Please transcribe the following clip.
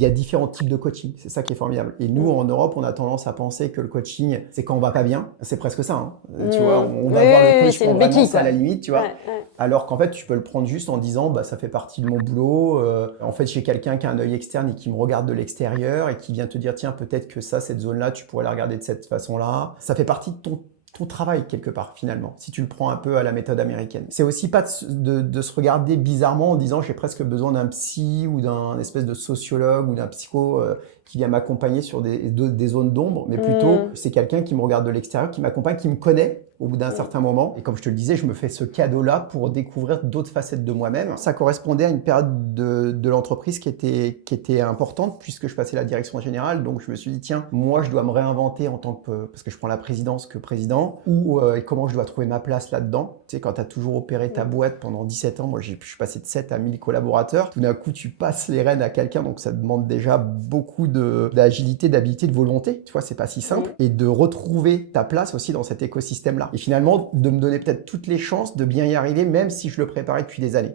il y a différents types de coaching. C'est ça qui est formidable. Et nous, en Europe, on a tendance à penser que le coaching, c'est quand on va pas bien. C'est presque ça. Hein. Tu vois, on va voir le coach c'est quand une vraiment béquille, c'est à quoi. la limite, tu vois. Ouais, ouais. Alors qu'en fait, tu peux le prendre juste en disant, bah, ça fait partie de mon boulot. En fait, j'ai quelqu'un qui a un œil externe et qui me regarde de l'extérieur et qui vient te dire, tiens, peut-être que ça, cette zone-là, tu pourrais la regarder de cette façon-là. Ça fait partie de ton travail quelque part finalement, si tu le prends un peu à la méthode américaine. C'est aussi pas de se regarder bizarrement en disant j'ai presque besoin d'un psy ou d'un espèce de sociologue ou d'un psycho qui vient m'accompagner sur des zones d'ombre, mais plutôt c'est quelqu'un qui me regarde de l'extérieur, qui m'accompagne, qui me connaît au bout d'un certain moment. Et comme je te le disais, je me fais ce cadeau-là pour découvrir d'autres facettes de moi-même. Ça correspondait à une période de l'entreprise qui était importante puisque je passais la direction générale. Donc je me suis dit, tiens, moi je dois me réinventer en tant que, parce que je prends la présidence que président, ou comment je dois trouver ma place là-dedans. Tu sais, quand tu as toujours opéré ta boîte pendant 17 ans, moi je suis passé de 7 à 1000 collaborateurs, tout d'un coup tu passes les rênes à quelqu'un, donc ça demande déjà beaucoup d'agilité, d'habilité, de volonté. Tu vois, c'est pas si simple. Et de retrouver ta place aussi dans cet écosystème-là. Et finalement, de me donner peut-être toutes les chances de bien y arriver, même si je le préparais depuis des années.